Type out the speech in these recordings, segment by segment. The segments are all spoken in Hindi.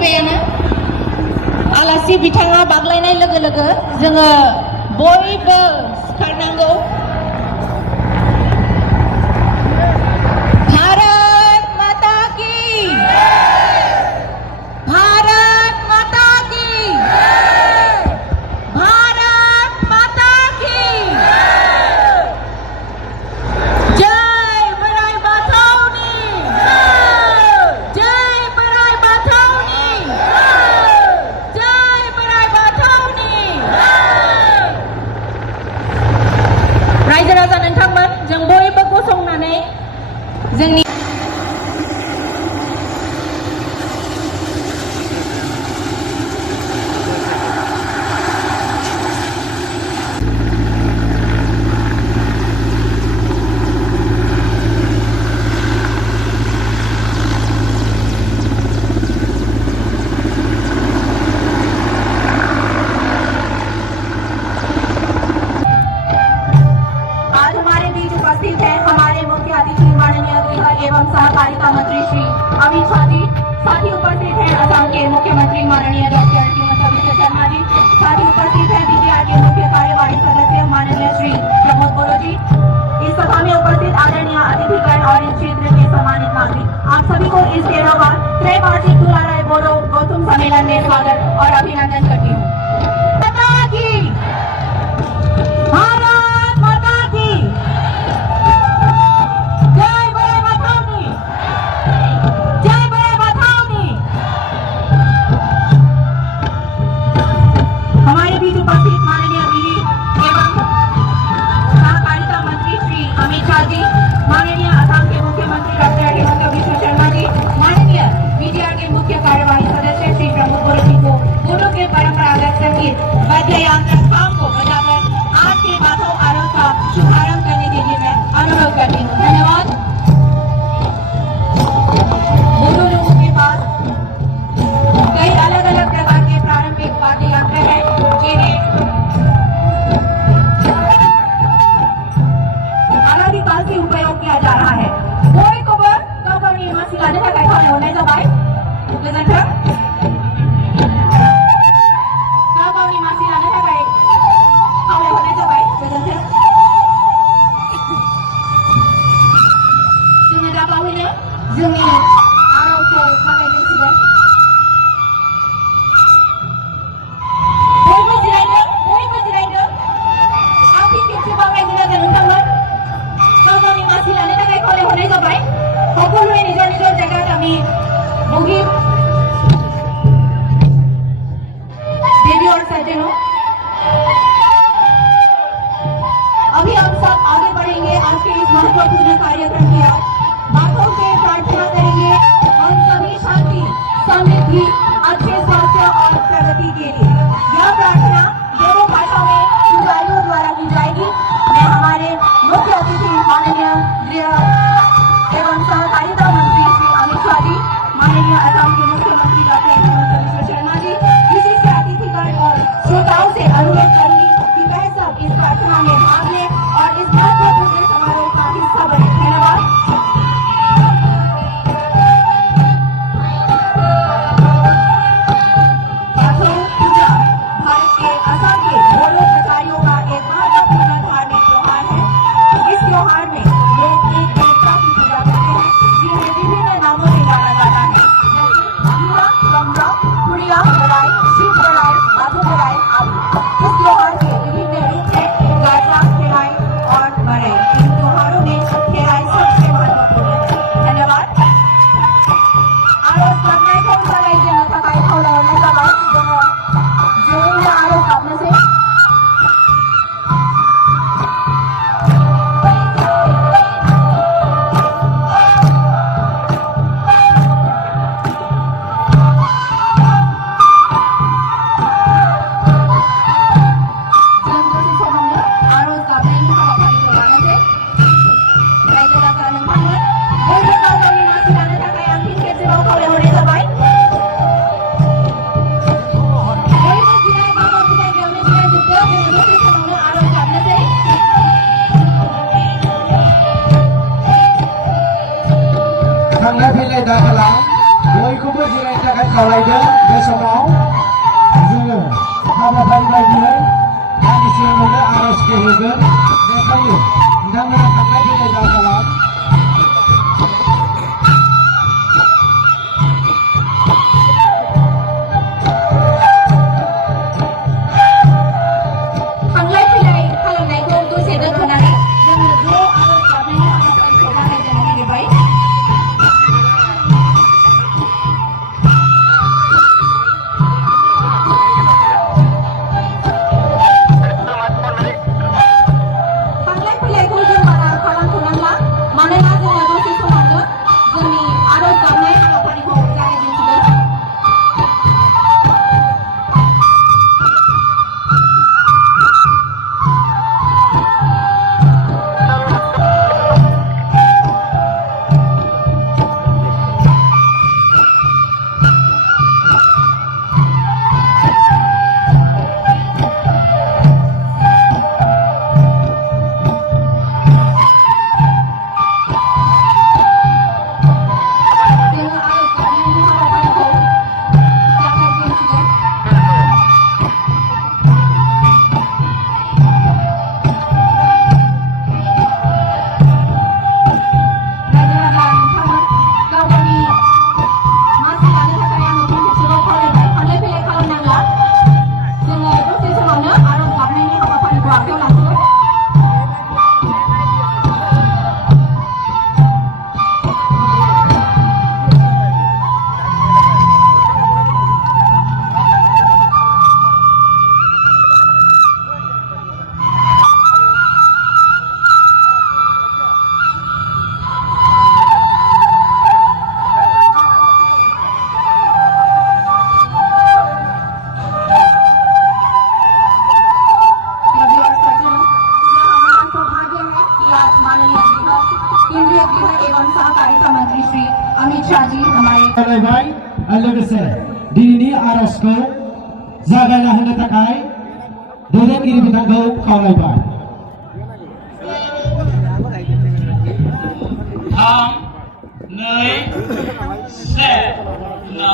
फैबायानो आलासि बिथाङा बाग्लायनाय लोगो लोगो जोङो बयबो सिखारनांगौ। भारत माता की, भारत माता की, भारत माता की जय बराई बाथौनी, जय बराई बाथौनी, जय बराई बाथौनी। रायजो राजा नोंथांमोन जों बयबो गसंनानै जोंनि आज हमारे बीच उपस्थित है हमारे मुख्य अतिथि माननीय गृह एवं सहकारिता मंत्री श्री अमित शाह जी। साथ ही उपस्थित है असम के मुख्यमंत्री माननीय डॉक्टर हिमंता बिस्वा शर्मा जी। साथ ही उपस्थित है बीजेपी के मुख्य कार्यवाही सदस्य माननीय श्री प्रमोद बोरो जी। इस सभा में उपस्थित आदरणीय अतिथिगण और इस क्षेत्र के सम्मानित नागरिक, आप सभी को इस 13वां त्रैवार्षिक दुलाराय बोरो गौतम सम्मेलन में स्वागत और अभिनंदन करती हूँ। माता की, भारत माता की जय बराई बाथौनी, जय बराई बाथौनी। हमारे बीच उपस्थित माननीय विधि एवं सहकारिता मंत्री श्री अमित शाह जी, माननीय असम के मुख्यमंत्री डॉक्टर हिमंता बिस्वा शर्मा जी, माननीय बीजेपी के मुख्य कार्यवाही सदस्य श्री प्रमोद बोरो जी को बोरो के परंपरागत संगीत वाद्य यंत्र खाम को बजाकर आज के बाथौ आरोह का शुभारंभ करने के लिए मैं अनुरोध करती हूँ। धन्यवाद। बोरो लोगों के पास कई अलग अलग प्रकार के पारंपरिक वाद्य यंत्र हैं जिन्हें अनादिकाल से उपयोग किया जा रहा है। कोई को कबनी मासिला जगह का खाने होने जा भाई प्रेजेंटर कबनी मासिला जगह का खाने होने जा भाई प्रेजेंटर जोंनि दा बावैनो जोंनि आर'जखौ खालामसिगोन। बयबो जिरायदो, बयबो जिरायदो। आं फिन खेबसेबाव रायजो राजा नोंथांमोन गावगावनि मासि लानो थाखाय खावलायहरनाय जाबाय। সকলোৱে নিজৰ নিজৰ জেগাত আমি বহি बयखौबो जिरायनो थाखाय खावलायदों बे समाव जोङो हाबाफारि बायदियै दान्दिसे उनावनो आर'जखौ होगोन बेखायनो नोंथांमोना थांलाय फैलाय दाखालाम थांलाय फैलाय खालामनायखौ दसे दोनथ'नानै जोङो ज' आर'ज गाबनायनि हाबाफारिखौ जागायजेननो नागिरबाय। थांलाय फैलायखौ जों बारा खालामथ'नांला मानोना जोङो दसे समावनो जोंनि आर'ज गाबनाय हाबाफारिखौ जागायजेनसिगोन। जोङो आर'ज गाबनायनि हाबाफारिखौ जागायजेनसिगोन। रायजो राजा नोंथांमोन गाव गावनि मासि लानो थाखाय आङो फंसेसोल' खावलायबाय थांलाय फैलाय खालामनांला जोङो दसे समावनो आर'ज गाबनायनि हाबाफारिखौ आखायाव लासिगोन। केंद्रीय गृह एवं सहकारिता मंत्री श्री अमित शाह जी हमारे खावलायबाय लोगोसे दिनैनि आर'जखौ जागायना होनो थाखाय दैदेनगिरि बिथांखौ खावलायबाय 3, 2,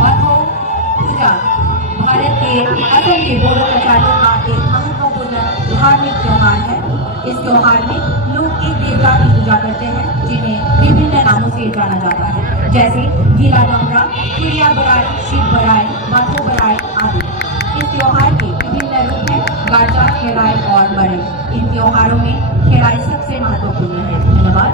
बाथौ पूजा भारत के असंख्य बोधो आचार्यों का एक महत्वपूर्ण धार्मिक त्योहार है। इस त्योहार में लोग एक देवता की पूजा करते हैं जिन्हें विभिन्न नामों से जाना जाता है जैसे गीला डमरा, कुरिया बराई, शिव बराई, बाथो बराई आदि। इस त्योहार के विभिन्न रूप हैं गाजा, खेराई और बड़े। इन त्योहारों में खेराई सबसे महत्वपूर्ण है। धन्यवाद।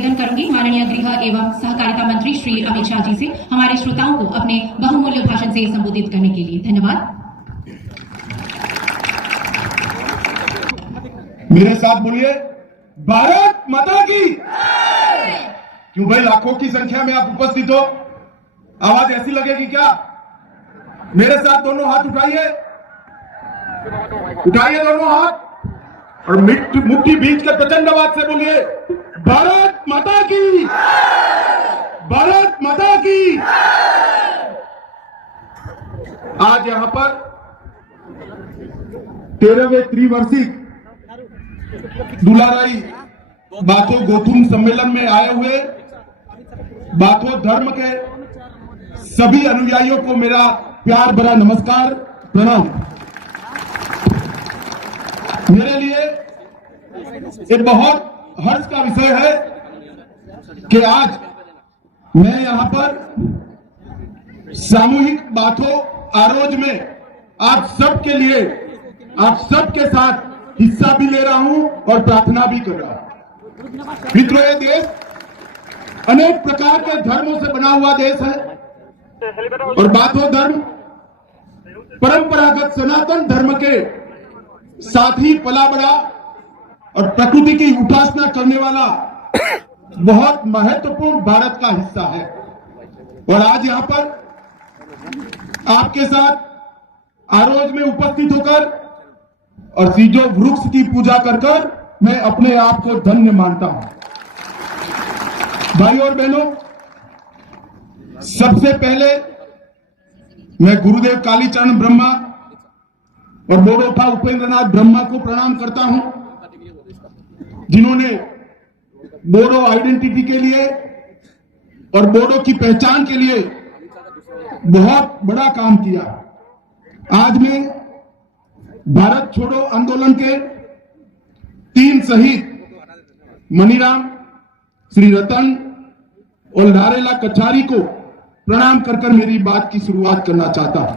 निवेदन करूंगी माननीय गृह एवं सहकारिता मंत्री श्री अमित शाह जी से हमारे श्रोताओं को अपने बहुमूल्य भाषण से संबोधित करने के लिए। धन्यवाद। मेरे साथ बोलिए, भारत माता की। क्यों भाई, लाखों की संख्या में आप उपस्थित हो, आवाज ऐसी लगेगी क्या? मेरे साथ दोनों हाथ उठाइए, उठाइए दोनों हाथ और मुट्ठी बीच कर प्रचंड आवाज से बोलिए, भारत माता की, भारत माता की। आज यहां पर 13वें त्रिवार्षिक दुलाराई बाथो गोथुम सम्मेलन में आए हुए बाथो धर्म के सभी अनुयायियों को मेरा प्यार भरा नमस्कार, प्रणाम। मेरे लिए एक बहुत हर्ष का विषय है कि आज मैं यहां पर सामूहिक बाथो आरोज में आप सबके लिए, आप सबके साथ हिस्सा भी ले रहा हूं और प्रार्थना भी कर रहा हूं। मित्रों, ये देश अनेक प्रकार के धर्मों से बना हुआ देश है और बाथो धर्म परंपरागत सनातन धर्म के साथ ही पला बड़ा और प्रकृति की उपासना करने वाला बहुत महत्वपूर्ण भारत का हिस्सा है। और आज यहां पर आपके साथ आरोज में उपस्थित होकर और सीजो वृक्ष की पूजा कर मैं अपने आप को धन्य मानता हूं। भाई और बहनों, सबसे पहले मैं गुरुदेव कालीचरण ब्रह्मा और बोडोफा उपेंद्रनाथ ब्रह्मा को प्रणाम करता हूं, जिन्होंने बोडो आइडेंटिटी के लिए और बोडो की पहचान के लिए बहुत बड़ा काम किया। आज मैं भारत छोड़ो आंदोलन के 3 शहीद मनीराम, श्री रतन और नारेला कछारी को प्रणाम कर मेरी बात की शुरुआत करना चाहता हूं।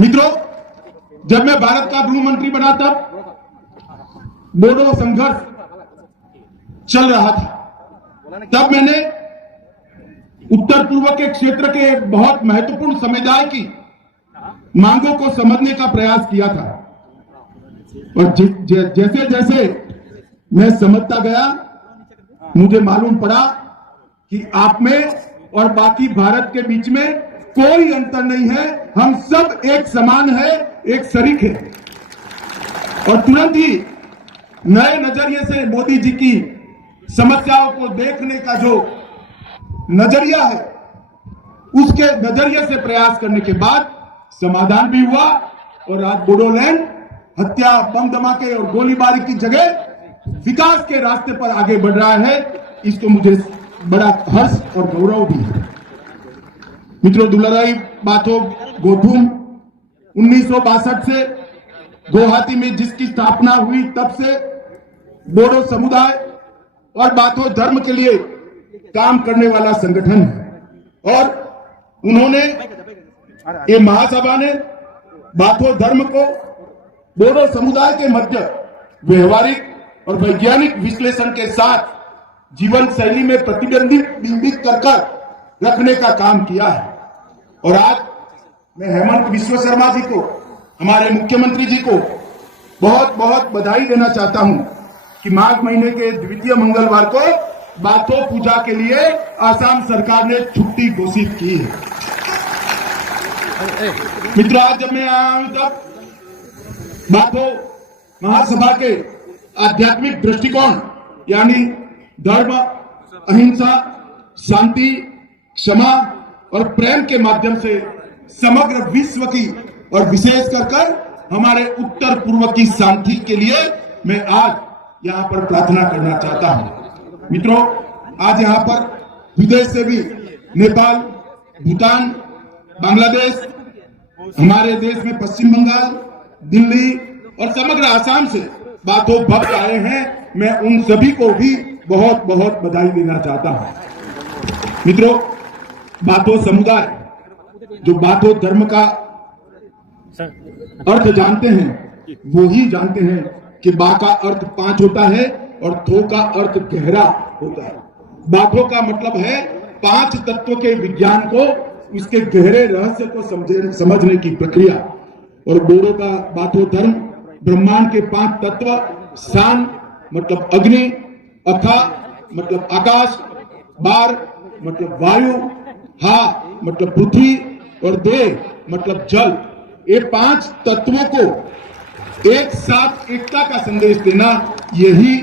मित्रों, जब मैं भारत का गृह मंत्री बना तब बोडो संघर्ष चल रहा था। तब मैंने उत्तर पूर्व के क्षेत्र के बहुत महत्वपूर्ण समुदाय की मांगों को समझने का प्रयास किया था और जैसे जैसे मैं समझता गया, मुझे मालूम पड़ा कि आप में और बाकी भारत के बीच में कोई अंतर नहीं है, हम सब एक समान है, एक शरीक है। और तुरंत ही नए नजरिए से मोदी जी की समस्याओं को देखने का जो नजरिया है, उसके नजरिए से प्रयास करने के बाद समाधान भी हुआ और आज बोडोलैंड हत्या, बम धमाके और गोलीबारी की जगह विकास के रास्ते पर आगे बढ़ रहा है। इसको मुझे बड़ा हर्ष और गौरव भी है। मित्रों, दुलाराई बाथो गोथुम 1962 से गुवाहाटी में जिसकी स्थापना हुई, तब से बोडो समुदाय और बाथो धर्म के लिए काम करने वाला संगठन है। और उन्होंने, ये महासभा ने बाथो धर्म को बोडो समुदाय के मध्य व्यवहारिक और वैज्ञानिक विश्लेषण के साथ जीवन शैली में प्रतिबिंबित कर रखने का काम किया है। और आज मैं हेमंत विश्व शर्मा जी को, हमारे मुख्यमंत्री जी को बहुत बहुत बधाई देना चाहता हूं कि माघ महीने के द्वितीय मंगलवार को बाथो पूजा के लिए आसाम सरकार ने छुट्टी घोषित की है। मित्रों, आज जब मैं आया हूं तब बाथो महासभा के आध्यात्मिक दृष्टिकोण यानी धर्म, अहिंसा, शांति, क्षमा और प्रेम के माध्यम से समग्र विश्व की और विशेष कर हमारे उत्तर पूर्व की शांति के लिए मैं आज यहां पर प्रार्थना करना चाहता हूं। मित्रों, आज यहां पर विदेश से भी नेपाल, भूटान, बांग्लादेश, हमारे देश में पश्चिम बंगाल, दिल्ली और समग्र आसाम से बाथो भक्त आए हैं। मैं उन सभी को भी बहुत बहुत बधाई देना चाहता हूं। मित्रों, बाथो समुदाय जो बाथो धर्म का अर्थ जानते हैं, वो ही जानते हैं कि बा का अर्थ 5 होता है और थो का अर्थ गहरा होता है। बाथो का मतलब है 5 तत्वों के विज्ञान को, उसके गहरे रहस्य को समझने की प्रक्रिया। और बोडो का बाथो धर्म ब्रह्मांड के 5 तत्व, सान मतलब अग्नि, अथा मतलब आकाश, बार मतलब वायु, हा मतलब पृथ्वी और दे मतलब जल, ये 5 तत्वों को एक साथ एकता का संदेश देना, यही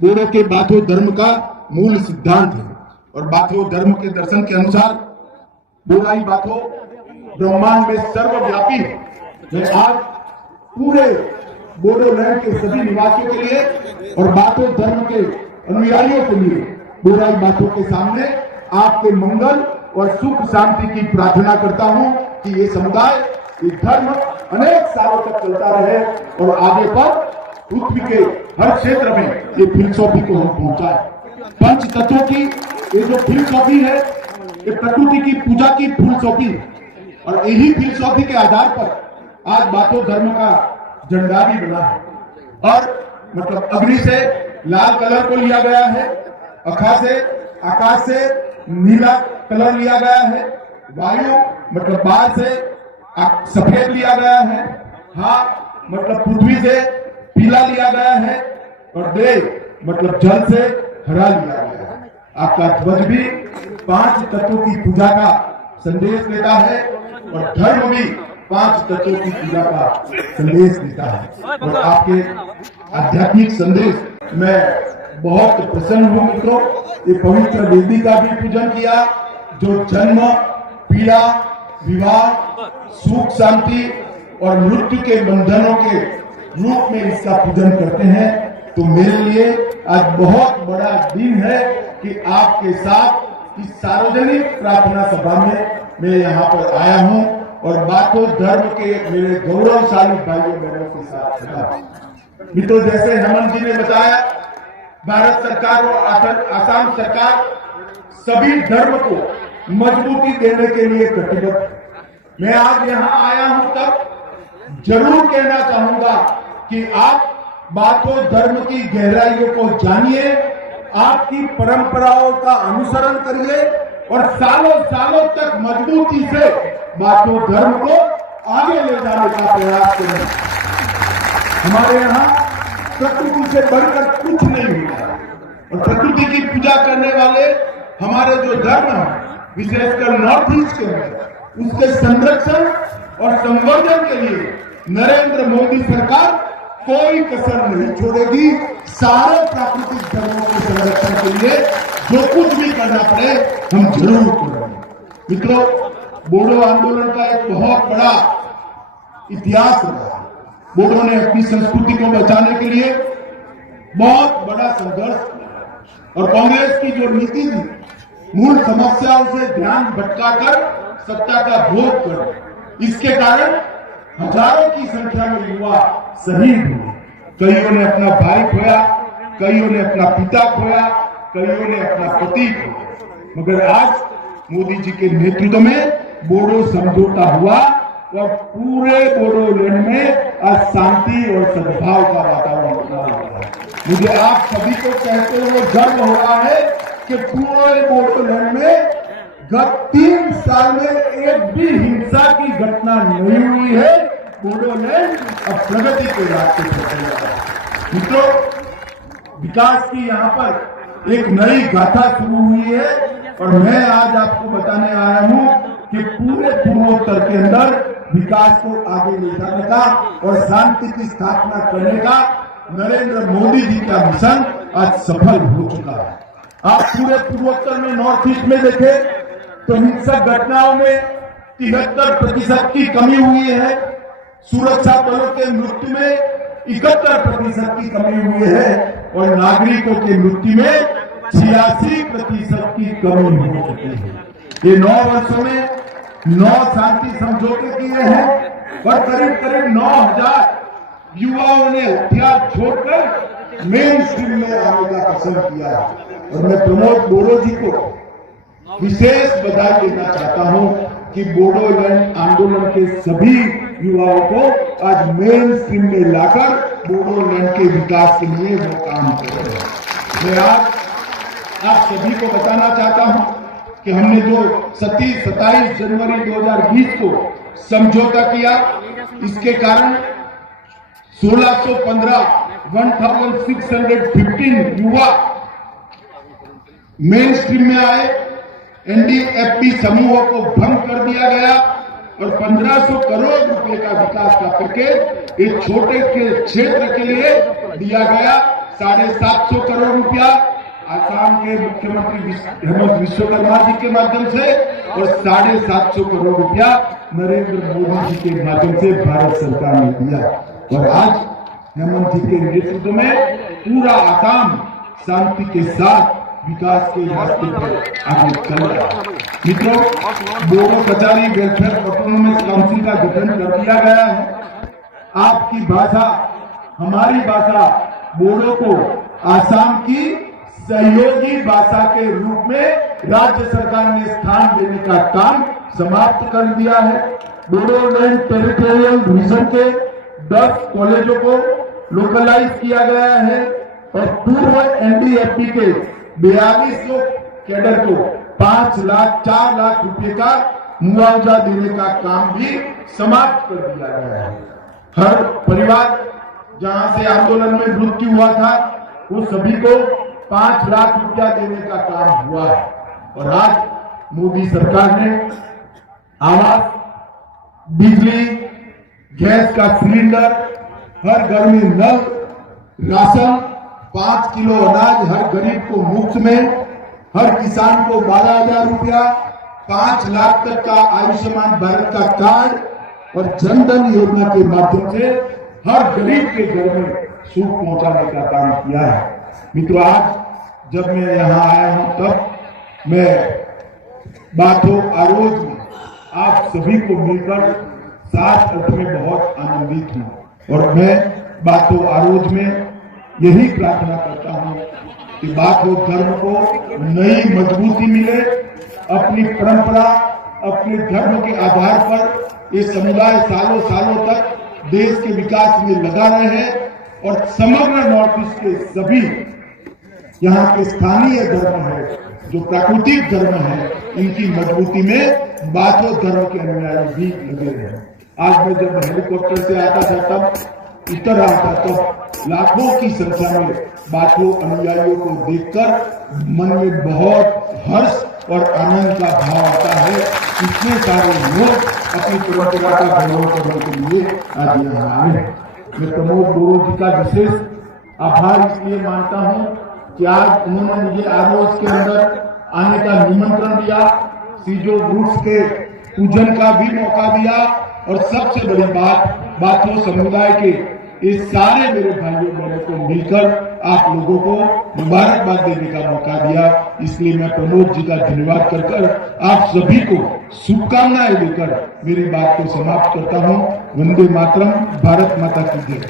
बोडो के बाथो धर्म का मूल सिद्धांत है। और बाथो धर्म के दर्शन के अनुसार बोराई बाथो ब्रह्मांड में सर्वव्यापी है। मैं आज पूरे बोडोलैंड के सभी निवासियों के लिए और बाथो धर्म के अनुयायियों के लिए बोराई बाथो के सामने आपके मंगल और सुख शांति की प्रार्थना करता हूं कि ये समुदाय, ये धर्म अनेक सालों तक चलता रहे और आगे पर पृथ्वी के हर क्षेत्र में ये फिलसॉफी को हम पहुंचाए। पंच तत्वों की ये जो फिलसॉफी है, ये प्रकृति की पूजा की फिलसॉफी है और यही फिलसॉफी के आधार पर आज बाथो धर्म का झंडा भी बना है। और मतलब अग्नि से लाल कलर को लिया गया है, अखा से आकाश से नीला कलर लिया गया है, वायु मतलब बार से सफेद लिया गया है, हा मतलब पृथ्वी से पीला लिया गया है और दे मतलब जल से हरा लिया गया है। आपका ध्वज भी 5 तत्वों की पूजा का संदेश देता है और धर्म भी 5 तत्वों की पूजा का संदेश देता है। और आपके आध्यात्मिक संदेश मैं बहुत प्रसन्न हूं मित्रों। ये पवित्र वेदी का भी पूजन किया, जो जन्म, पीड़ा, विवाह, सुख शांति और मृत्यु के बंधनों के रूप में इसका पूजन करते हैं। तो मेरे लिए आज बहुत बड़ा दिन है कि आपके साथ इस सार्वजनिक प्रार्थना सभा में मैं यहाँ पर आया हूँ और बाथो धर्म के मेरे गौरवशाली भाइयों बहनों के साथ खड़ा। मित्रों, जैसे हेमंत जी ने बताया, भारत सरकार और आसाम सरकार सभी धर्म को मजबूती देने के लिए कटिबद्ध। मैं आज यहाँ आया हूं तब जरूर कहना चाहूंगा कि आप बाथो धर्म की गहराइयों को जानिए, आपकी परंपराओं का अनुसरण करिए और सालों सालों तक मजबूती से बाथो धर्म को आगे ले जाने का प्रयास करें। हमारे यहाँ प्रकृति से बढ़कर कुछ नहीं होता और प्रकृति की पूजा करने वाले हमारे जो धर्म है, विशेषकर नॉर्थ ईस्ट के अंदर, उसके संरक्षण और संवर्धन के लिए नरेंद्र मोदी सरकार कोई कसर नहीं छोड़ेगी। सारे प्राकृतिक धर्मों के संरक्षण के लिए जो कुछ भी करना पड़े हम जरूर करेंगे। मित्रों, बोडो आंदोलन का एक बहुत बड़ा इतिहास रहा है। बोडो ने अपनी संस्कृति को बचाने के लिए बहुत बड़ा संघर्ष किया और कांग्रेस की जो नीति थी, मूल समस्याओं से ध्यान भटकाकर सत्ता का भोग कर, इसके कारण हजारों की संख्या में युवा शहीद हुए। कईयों ने अपना भाई खोया, कईयों ने अपना पिता खोया, कईयों ने अपना पति खोया। मगर आज मोदी जी के नेतृत्व में बोडो समझौता हुआ और पूरे बोडोलैंड में आज शांति और सद्भाव का वातावरण बना हुआ है। मुझे आप सभी को कहते हुए गर्व हो रहा है कि पूरे बोडोलैंड में गत 3 साल में एक भी हिंसा की घटना नहीं हुई है। बोडोलैंड अब प्रगति के रास्ते पर चल रहा है। मित्रों, विकास की यहाँ पर एक नई गाथा शुरू हुई है और मैं आज आपको बताने आया हूँ कि पूरे पूर्वोत्तर के अंदर विकास को आगे ले जाने का और शांति की स्थापना करने का नरेंद्र मोदी जी का मिशन आज सफल हो चुका है। आप पूरे पूर्वोत्तर में, नॉर्थ ईस्ट में देखें तो हिंसक घटनाओं में 73% की कमी हुई है। सुरक्षा बलों के मृत्यु में 71% की कमी हुई है और नागरिकों की मृत्यु में 86% की कमी हो चुकी है। ये 9 वर्षों में 9 शांति समझौते किए हैं और करीब करीब 9000 युवाओं ने हथियार छोड़कर मेन स्ट्रीम में आने का पसंद किया है। और मैं प्रमोद बोडो जी को विशेष बधाई देना चाहता हूं कि बोडोलैंड आंदोलन के सभी युवाओं को आज मेन स्ट्रीम में लाकर बोडोलैंड के विकास के लिए वो काम कर रहे हैं। मैं आज आप सभी को बताना चाहता हूं कि हमने जो 27 जनवरी 2020 को समझौता किया, इसके कारण 1615 युवा मेन स्ट्रीम में आए। एनडीएफबी समूहों को भंग कर दिया गया और 1500 करोड़ रुपए का विकास का पैकेज एक छोटे के क्षेत्र के लिए दिया गया। 750 करोड़ रुपया आसाम के मुख्यमंत्री हेमंत विश्वकर्मा जी के माध्यम से और 750 करोड़ रुपया नरेंद्र मोदी जी के माध्यम से भारत सरकार ने दिया। और आज हेमंत जी के नेतृत्व में पूरा आसाम शांति के साथ विकास के रास्ते पर आगे चल रहा है। मित्रों, Bodo Kachari welfare autonomous council का गठन कर दिया गया है। आपकी भाषा, हमारी भाषा बोडो को आसाम की सहयोगी भाषा के रूप में राज्य सरकार ने स्थान देने का काम समाप्त कर दिया है। बोडोलैंड टेरिटोरियल डिवीजन के 10 कॉलेजों को लोकलाइज किया गया है और पूर्व एनडीएफबी के 4200 कैडर को 4 लाख रुपए का मुआवजा देने का काम भी समाप्त कर दिया गया है। हर परिवार जहां से आंदोलन में मृत्यु हुआ था वो सभी को 5 लाख रुपया देने का काम हुआ है। और आज मोदी सरकार ने आवास, बिजली, गैस का सिलेंडर, हर घर में नल, राशन, 5 किलो अनाज हर गरीब को मुफ्त में, हर किसान को 12,000 रुपया, 5 लाख तक का आयुष्मान भारत का कार्ड और जनधन योजना के माध्यम से हर गरीब के घर में सुख पहुंचाने का काम किया है। मित्रों, आज जब मैं यहां आया हूं तब मैं बाथो आरोज में आप सभी को मिलकर साथ अर्थ में बहुत आनंदित हूं और मैं बाथो आरोज में यही प्रार्थना करता हूं कि बाथो धर्म को नई मजबूती मिले। अपनी परंपरा, अपने धर्म के आधार पर ये समुदाय सालों सालों तक देश के विकास में लगा रहे और समग्र नॉर्थ ईस्ट के सभी यहाँ के स्थानीय धर्म है, जो प्राकृतिक धर्म है, इनकी मजबूती में बाथो धर्म के अनुयायी भी लगे रहे। आज मैं जब हेलीकॉप्टर से आता था तब उतर रहा था तो लाखों की संख्या में बाथो अनुयायियों को देखकर मन में बहुत हर्ष और आनंद का भाव आता है। इतने सारे लोग अपनी परंपरा का गौरव करने के लिए आज यहाँ आए हैं। मैं प्रमोद बोरो जी का विशेष आभार इसलिए मानता हूँ कि आज उन्होंने मुझे आरोज के अंदर आने का निमंत्रण दिया, सीजो वृक्ष के पूजन का भी मौका दिया और सबसे बड़ी बात बाथो समुदाय के ये सारे मेरे भाइयों बहनों को मिलकर आप लोगों को मुबारकबाद देने का मौका दिया। इसलिए मैं प्रमोद जी का धन्यवाद कर आप सभी को शुभकामनाएं देकर मेरी बात को समाप्त करता हूं। वंदे मातरम, भारत माता की जय।